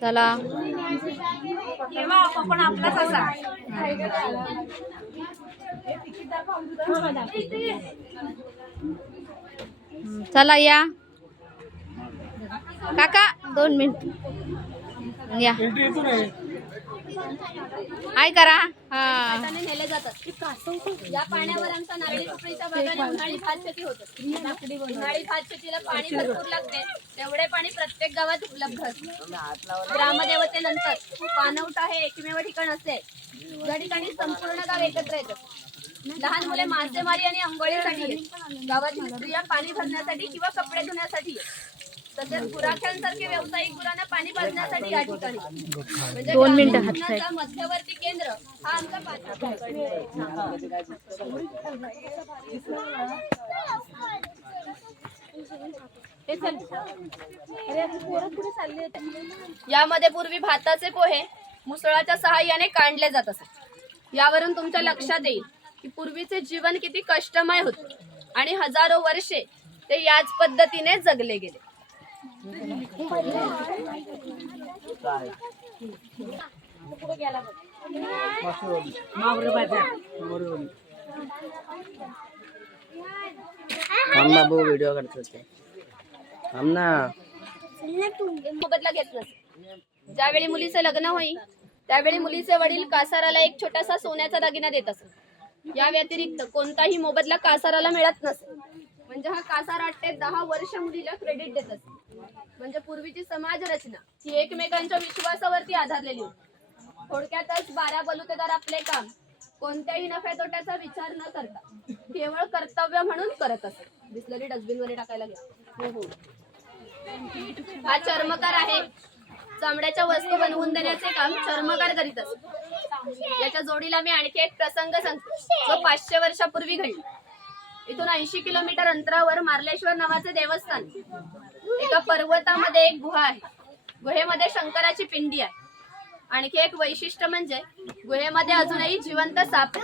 चला पण आपलाच असा चला या काका 2 मिनिट या हाय करा. हा नेले जातात. या पाण्यावर आमचा नारळी पोफळीच्या बागाने उन्हाळी भातशेती होते. उन्हाळी भातशेतीला पाणी भरपूर लागते. तेवढे पाणी प्रत्येक गावात उपलब्ध असते. ग्रामदेवतेनंतर पाणवठा हे एकमेव ठिकाण असते ज्या ठिकाणी संपूर्ण गाव एकत्र येतात. लहान मुले मासेमारी आणि अंघोळीसाठी, गावातील स्त्रिया पाणी भरण्यासाठी किंवा कपडे धुण्यासाठी, तसेच गुराख्यांसारखे व्यावसायिक गुरांना पाणी पाजण्यासाठी या ठिकाणी. म्हणजे 2 मिनिटं हात साईड. मध्यवर्ती केंद्र हा आमचा यामध्ये पूर्वी भाताचे पोहे मुसळाच्या सहाय्याने काढले जात असत. यावरून तुमच्या लक्षात येईल की पूर्वीचे जीवन किती कष्टमय होते आणि हजारो वर्षे ते याच पद्धतीने जगले गेले. व्हिडिओ करत होते. मोबदला घेत नसे. ज्यावेळी मुलीचे लग्न होईल त्यावेळी मुलीचे वडील कासाराला एक छोटासा सोन्याचा दागिना देत असत. या व्यतिरिक्त कोणताही मोबदला कासाराला मिळत नसे. म्हणजे हा कासार 8 ते 10 वर्ष मुलीला क्रेडिट देत असत. म्हणजे पूर्वीची समाज रचना ही एकमेकांच्या विश्वासावरती आधारलेली होती. थोडक्यातच 12 बलुतेदार आपले काम कोणत्याही नफ्या तोट्याचा विचार न करता केवळ कर्तव्य म्हणून करत असत. बिस्लरी डस्टबिन मध्ये टाकायला घ्या. हो. हा चर्मकार आहे. चामड्याच्या वस्तू बनवून देण्याचे काम चर्मकार करीत असत. याच्या जोडीला मी आणखी एक प्रसंग सांगतो जो 500 वर्षापूर्वी घडला. इथून 80 किलोमीटर अंतरावर मार्लेश्वर नावाचे देवस्थान. एका पर्वतामध्ये एक गुहा आहे. गुहेमध्ये शंकराची पिंडी आहे. आणखी एक वैशिष्ट्य म्हणजे गुहेमध्ये अजूनही जिवंत साप.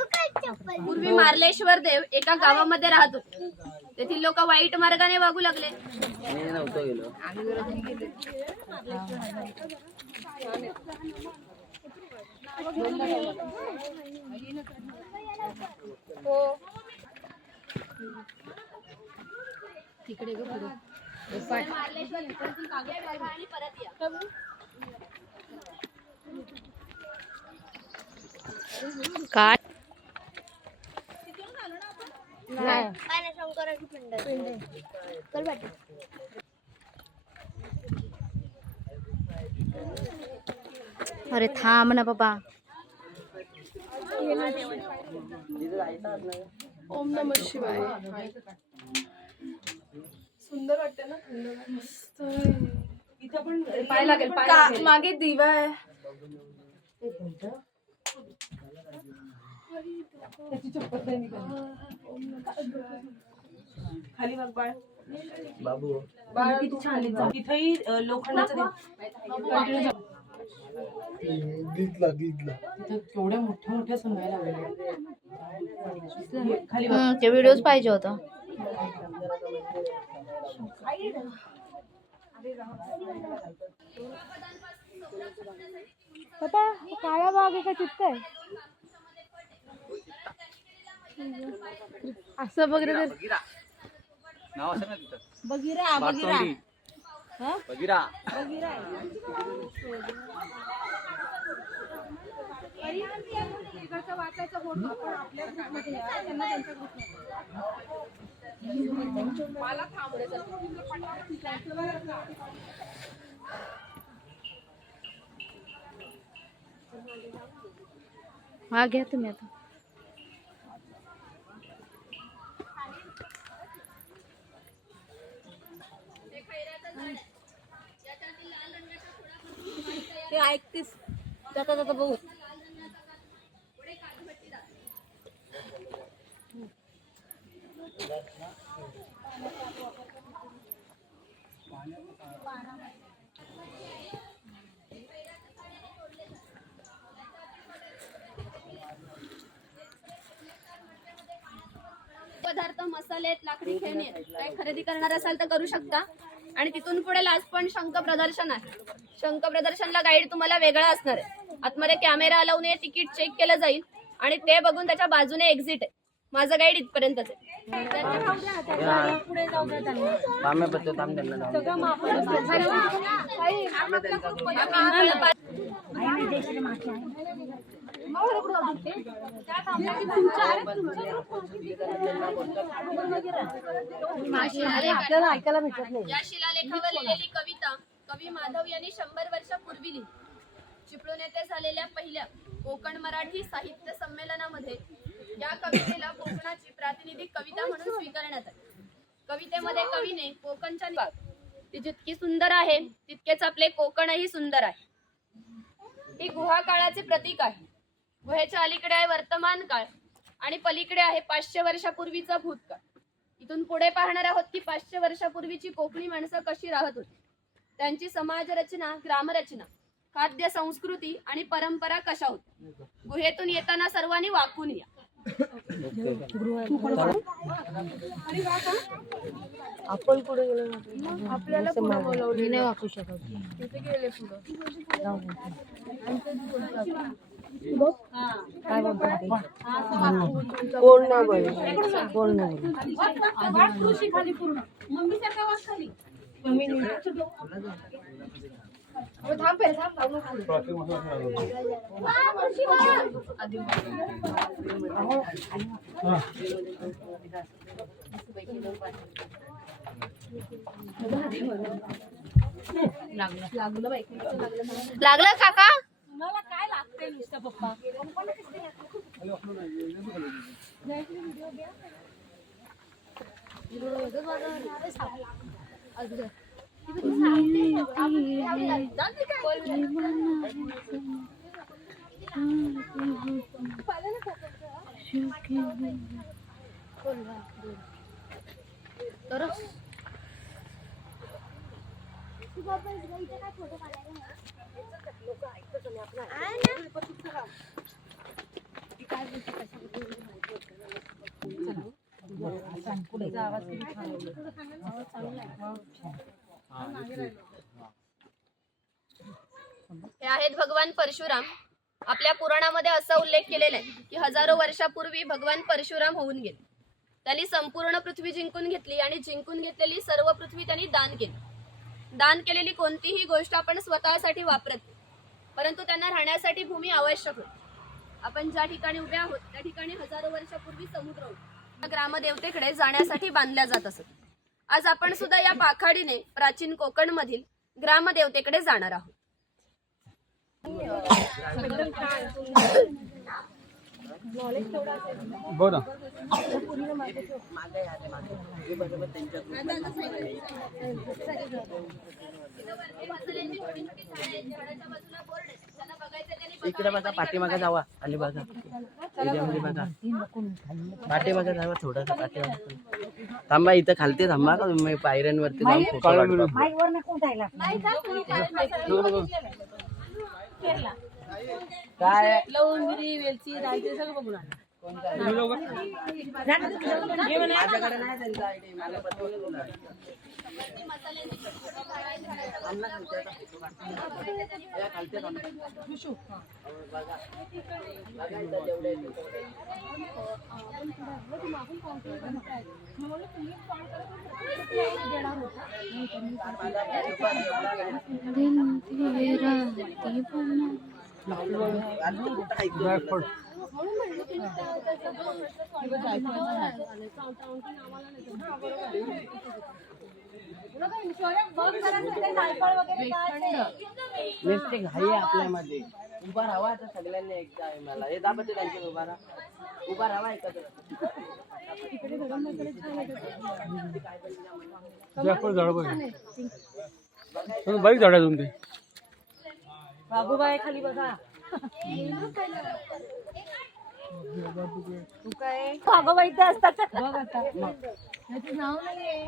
पूर्वी मार्लेश्वर देव एका गावामध्ये राहत होते. तेथील लोक वाईट मार्गाने वागू लागले. तिकडे काय अरे थांब ना बाबा. ओम नमः शिवाय. सुंदर वाटते ना. मस्त. इथं पण पाय लागेल. मागे दिवा आहे. खाली बघ बाळ. बाबू बाळ किती छान. इथंही लोखंडाचं केवढ्या मोठ्या मोठ्या संघायला खाली ते व्हिडिओज पाहिजे होता. काळ्या बागेचा चित्त आहे असं वगैरे. बघिरा बघिरा बघिरा बघिरा. वाचायचा फोटो आपण आपल्या ग्रुपमध्ये त्यांना त्यांच्या ग्रुपमध्ये मला हा घ्या तुम्ही आता. ते ऐकतीस जाता जाता बघू. मस्त मसाले आहेत, लाकडी खेळणी आहेत. काही खरेदी करणार असाल तर करू शकता. आणि तिथून पुढे लास्ट पण शंख प्रदर्शन आहे. शंख प्रदर्शनला गाईड तुम्हाला वेगळा असणार आहे. आतमध्ये कॅमेरा अलाउन आहे, तिकीट चेक केलं जाईल आणि ते बघून त्याच्या बाजूने एक्झिट आहे. माझं गाईड इथपर्यंतच आहे. या शिलालेखावर लिहिलेली कविता कवी माधव यांनी 100 वर्षापूर्वी लिहिली. चिपळूण येथे झालेल्या पहिल्या कोकण मराठी साहित्य संमेलनामध्ये या कवितेला कोकणाची प्रातिनिधिक कविता म्हणून स्वीकारण्यात आली. कवितेमध्ये कवीने कोकणच्या ती जितकी सुंदर आहे तितकेच आपले कोकणही सुंदर आहे. ही गुहा काळाचे प्रतीक आहे. गुहेच्या अलीकडे आहे वर्तमान काळ आणि पलीकडे आहे 500 वर्षापूर्वीचा भूतकाळ. इथून पुढे पाहणार आहोत की 500 वर्षापूर्वीची कोकणी माणसं कशी राहत होती, त्यांची समाज रचना, ग्रामरचना, खाद्य संस्कृती आणि परंपरा कशा होत्या. गुहेतून येताना सर्वांनी वाकून या. आपण पुढे गेलो, आपल्याला पुढे बोलवले नाही वाकू शकत. तिथे गेले पुढे काय कोण नाही बोल, कोण नाही खाली पूर्ण मम्मी सारखा वास खाली लागलं काका? मला काय लागतंय नुसतं पप्पा. हे आहेत भगवान परशुराम. आपल्या पुराणामध्ये असा उल्लेख केलेला आहे की हजारो वर्षापूर्वी भगवान परशुराम होऊन गेले. त्यांनी संपूर्ण पृथ्वी जिंकून घेतली आणि जिंकून घेतलेली सर्व पृथ्वी त्यांनी दान केली. दान केलेली कोणतीही गोष्ट आपण स्वतःसाठी वापरत नाही, परंतु त्यांना राहण्यासाठी भूमी आवश्यक होती. आपण ज्या ठिकाणी उभे आहोत त्या ठिकाणी हजारो वर्षापूर्वी समुद्र होता. ग्रामदेवतेकडे जाण्यासाठी बांधल्या जात असत. आज आपण सुद्धा या पाखाडीने प्राचीन कोकण मधील ग्रामदेवतेकडे जाणार आहोत. इकडे बघा, पाठीमागे जावा आणि बघा त्याच्यामध्ये बघा, पाठीमागे जावा थोडस पाठीमागे. थांबा इथं खालती थांबा का तुम्ही, पायऱ्यांवरती जाऊन फोटो काय लवंगिरी वेलची रायते सगळं बघून माझ्याकडे नाही त्यांचा आयडी, मला बदलवलं तुला. नुसते घाई आहे आपल्यामध्ये. उभा राहावा आता सगळ्यांनी एकदा आहे. मला हे दाबते त्यांचे उभा राहावा एकत्र. बारीक झाड आहे ते. बाबूबाई खाली बघा. तू काय बाबूबाई ते असतात बघ आता. त्याचं नाव नाहीये.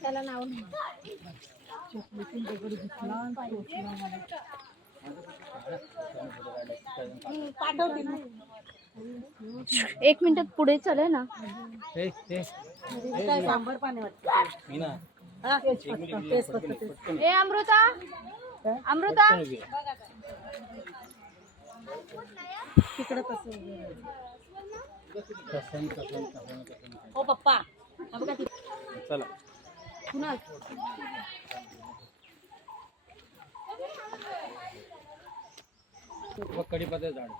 त्याला नाव नाही. एक मिनिट पुढे चले ना. ए अमृता, अमृता ओ पप्पा चला कढीपत्ता झाड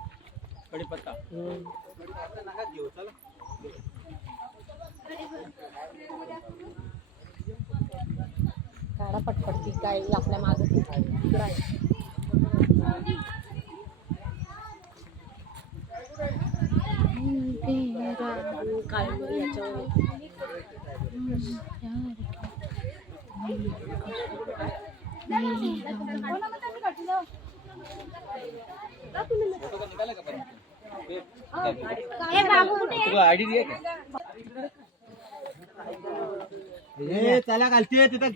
कढीपत्ता काढा पटपट ती काय आपल्या मागे आयडी दिए त्याला घालते तिथं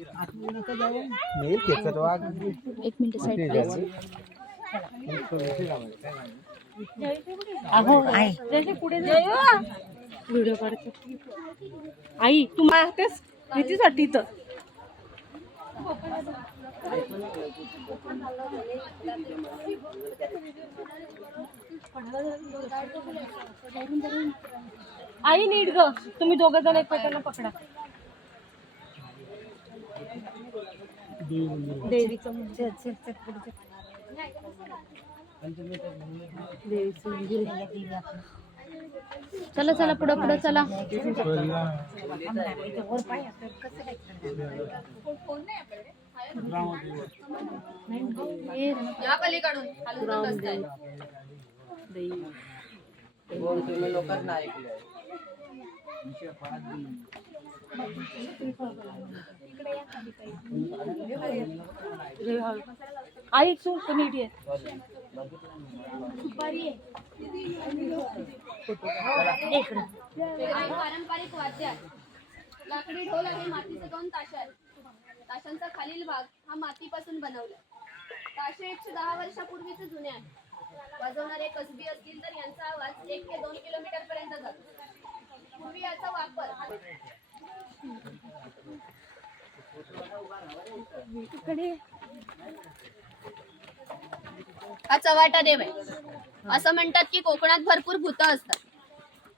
एक मिनिट साईड व्हिडिओ काढते आई तू मारतेस भीतीसाठी तर आई नीट ग तुम्ही दोघ जण एकमेकांना पकडा देवीचं मंदिर देवीचं मंदिर चला चला पुढे पुढे चला. या पलीकडून खालून रस्ता आहे. तुम्ही लोकांना ऐकलं आई तू नीट ये पारंपरिक वाद्य आहे. लाकडी ढोल आणि मातीचे 2 ताशे आहेत. ताशांचा खालील भाग हा मातीपासून बनवला. ताशे 110 वर्षापूर्वीचे जुने आहेत. वाजवणारे कसबी असतील तर यांचा आवाज 1 ते 2 किलोमीटर पर्यंत जातो. पूर्वी याचा वापर हा चव्हाटा देव आहे. असं म्हणतात की कोकणात भरपूर भूतं असतात.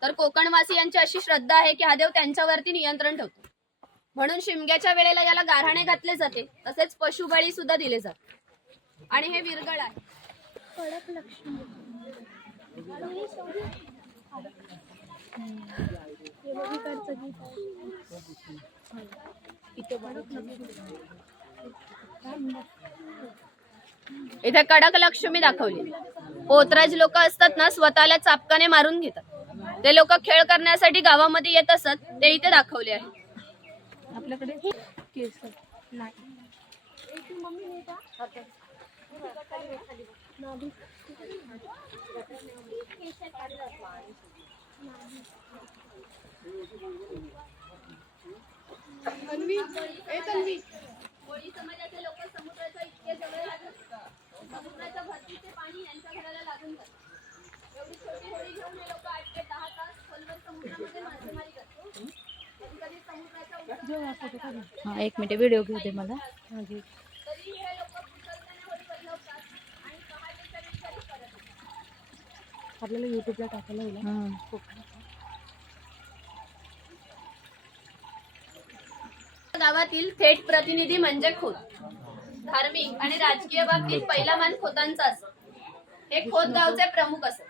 तर कोकणवासियांची अशी श्रद्धा आहे की हा देव त्यांच्यावरती नियंत्रण ठेवतो. म्हणून शिमग्याच्या वेळेला याला गाऱ्हाणे घातले जाते. तसेच पशुबळी सुद्धा दिले जाते. आणि हे विरगळ आहे. इथे कडक लक्ष्मी दाखवली. पोतराज लोक असतात ना, स्वतःला चापकाने मारून घेतात. ते लोक खेळ करण्यासाठी गावामध्ये येत असत. ते इथे दाखवले आहे. आपल्याकडे कोळी समाजाचे लोक समुद्राच्या इतके जवळ राहतात. समुद्राच्या भरतीचे पाणी यांच्या घराला लागून जाते. एवढी छोटी होडी घेऊन हे लोक 8 ते 10 तास खोलवर समुद्रामध्ये मासेमारी करतात. कधी कधी समुद्राच्या हा एक मिनिट व्हिडिओ घेऊ दे मला. तरी हे लोक कुशलतेने होडी बदलवतात आणि पहाटेच्या विचारी करत. आपल्याला युट्यूबला टाकायला होईल. गावातील थेट प्रतिनिधी म्हणजे खोत. धार्मिक आणि राजकीय बाबतीत पहिला मान खोतांचा असतो. हे खोत गावचे प्रमुख असत.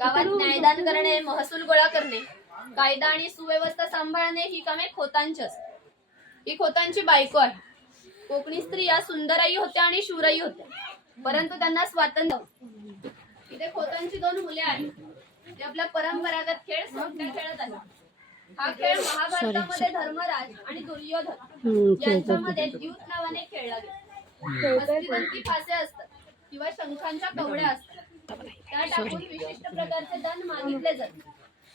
गावात न्यायदान करणे, महसूल गोळा करणे, कायदा आणि सुव्यवस्था सांभाळणे ही कामे खोतांची असतात. ही खोतांची बायको आहे. कोकणी स्त्रिया सुंदरही होत्या आणि शूरही होत्या, परंतु त्यांना स्वातंत्र्य. इथे खोतांची 2 मुले आहेत. ते आपला परंपरागत खेळ सोंगट्या खेळत आहेत. हा खेळ महाभारतामध्ये धर्मराज आणि दुर्योधन यांच्यामध्ये द्यूत नावाने खेळला गेला. मस्तिष्की फासे असतात किंवा शंखांच्या कवड्या असतात, त्या टाकून विशिष्ट प्रकारचे दण मागितले जाते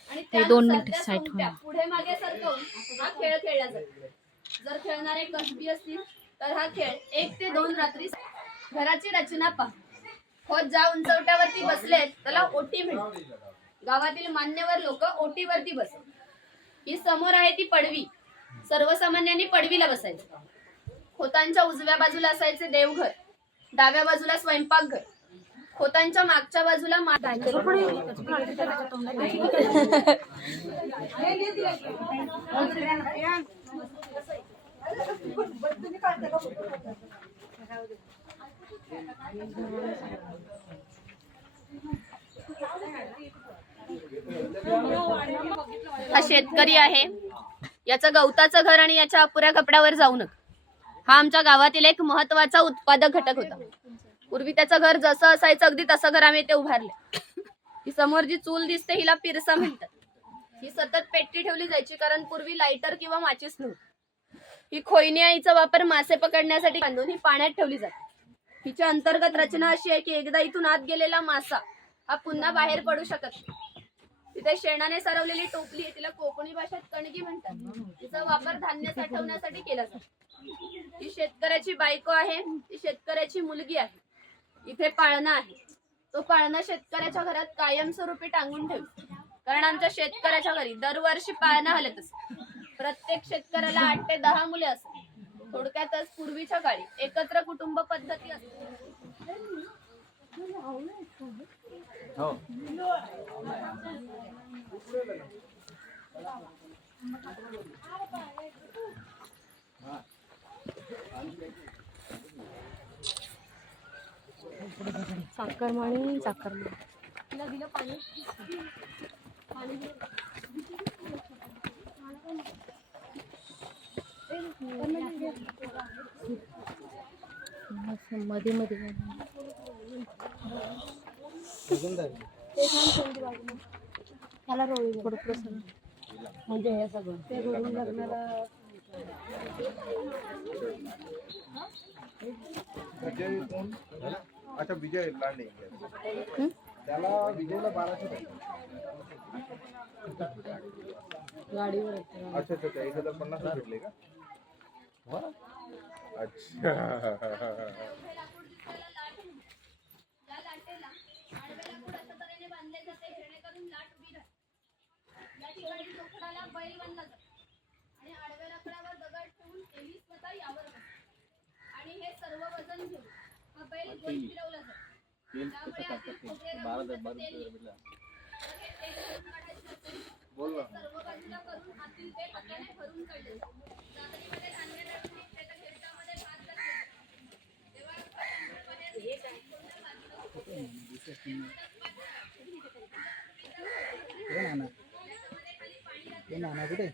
आणि त्या 2 मिनिटं सरत्या साईड सोंगट्या पुढे मागे सरकवून हा खेळ खेळला जातो. जर खेळणारे कसबी असतील तर हा खेळ 1 ते 2 रात्री. घराची रचना पहा. खोत ज्या उंचवट्यावरती बसलेत त्याला ओटी म्हणतात. गावातील मान्यवर लोक ओटीवरती बसतात. ही समोर आहे ती पडवी. सर्वसामान्यांनी पडवीला बसायचं. खोतांच्या उजव्या बाजूला असायचे देवघर, डाव्या बाजूला स्वयंपाकघर. खोतांच्या मागच्या बाजूला हा शेतकरी आहे. याचं गवताचं घर आणि याच्या अपुऱ्या कपड्यावर जाऊ नका. हा आमच्या गावातील एक महत्वाचा उत्पादक घटक होता. पूर्वी त्याचं घर जसं असायचं अगदी तसं घर आम्ही इथे उभारले. ही समोर जी चूल दिसते हिला पिरसा म्हणतात. ही सतत पेटती ठेवली जायची कारण पूर्वी लायटर किंवा माचीस नव्हती. ही खोयनी आईचा वापर मासे पकडण्यासाठी बांधून ही पाण्यात ठेवली जाते. हिची अंतर्गत रचना अशी आहे की एकदा इथून आत गेलेला मासा हा पुन्हा बाहेर पडू शकत नाही. तिथे शेणाने सरवलेली टोपली आहे, तिला कोकणी भाषेत कणगी म्हणतात. तिचा वापर धान्य साठवण्यासाठी केला जातो. ही शेतकऱ्याची बायको आहे, ती शेतकऱ्याची मुलगी आहे. इथे पाळणा आहे. तो पाळणा शेतकऱ्याच्या घरात कायमस्वरूपी टांगून ठेवतो कारण आमच्या शेतकऱ्याच्या घरी दरवर्षी पाळणा हलत असतो. प्रत्येक शेतकऱ्याला 8 ते 10 मुले असतात. थोडक्यातच पूर्वीच्या काळी एकत्र कुटुंब पद्धती असते. हो. साखरमाणी साखरमाणी मध्ये मध्ये त्याला रोळी म्हणजे हे सगळं ते रोळून लग्नाला विजय कोण? अच्छा विजय लांडे. त्याला विजयला 1200 गाडीवर अच्छा अच्छा 1050 भेटले का? अच्छा. या लाटेला आडव्या लाकूडाच्या तऱ्हेने बांधले जाते जेणेकरून लाट उभी राहते. या ठिकाणी जोखडाला बैल बांधला जातो आणि आडव्या लाकडावर दगड ठेवून तेही स्वतः यावर बसतात आणि हे सर्व वजन घेऊन हा बैल गोल फिरवला जातो. त्यामुळे आतील खोबरे रंगून त्याचं तेल निघतं. तर हे तेल भरून काढायचं असेल तर सर्व बाजूला करून आतील ते हाताने भरून काढले जाते. चादरीमध्ये धान्य टाकून निघते तर घेरटामध्ये भात टाकले जाते. तेव्हा तांदूळ बाहेर नाना कुठे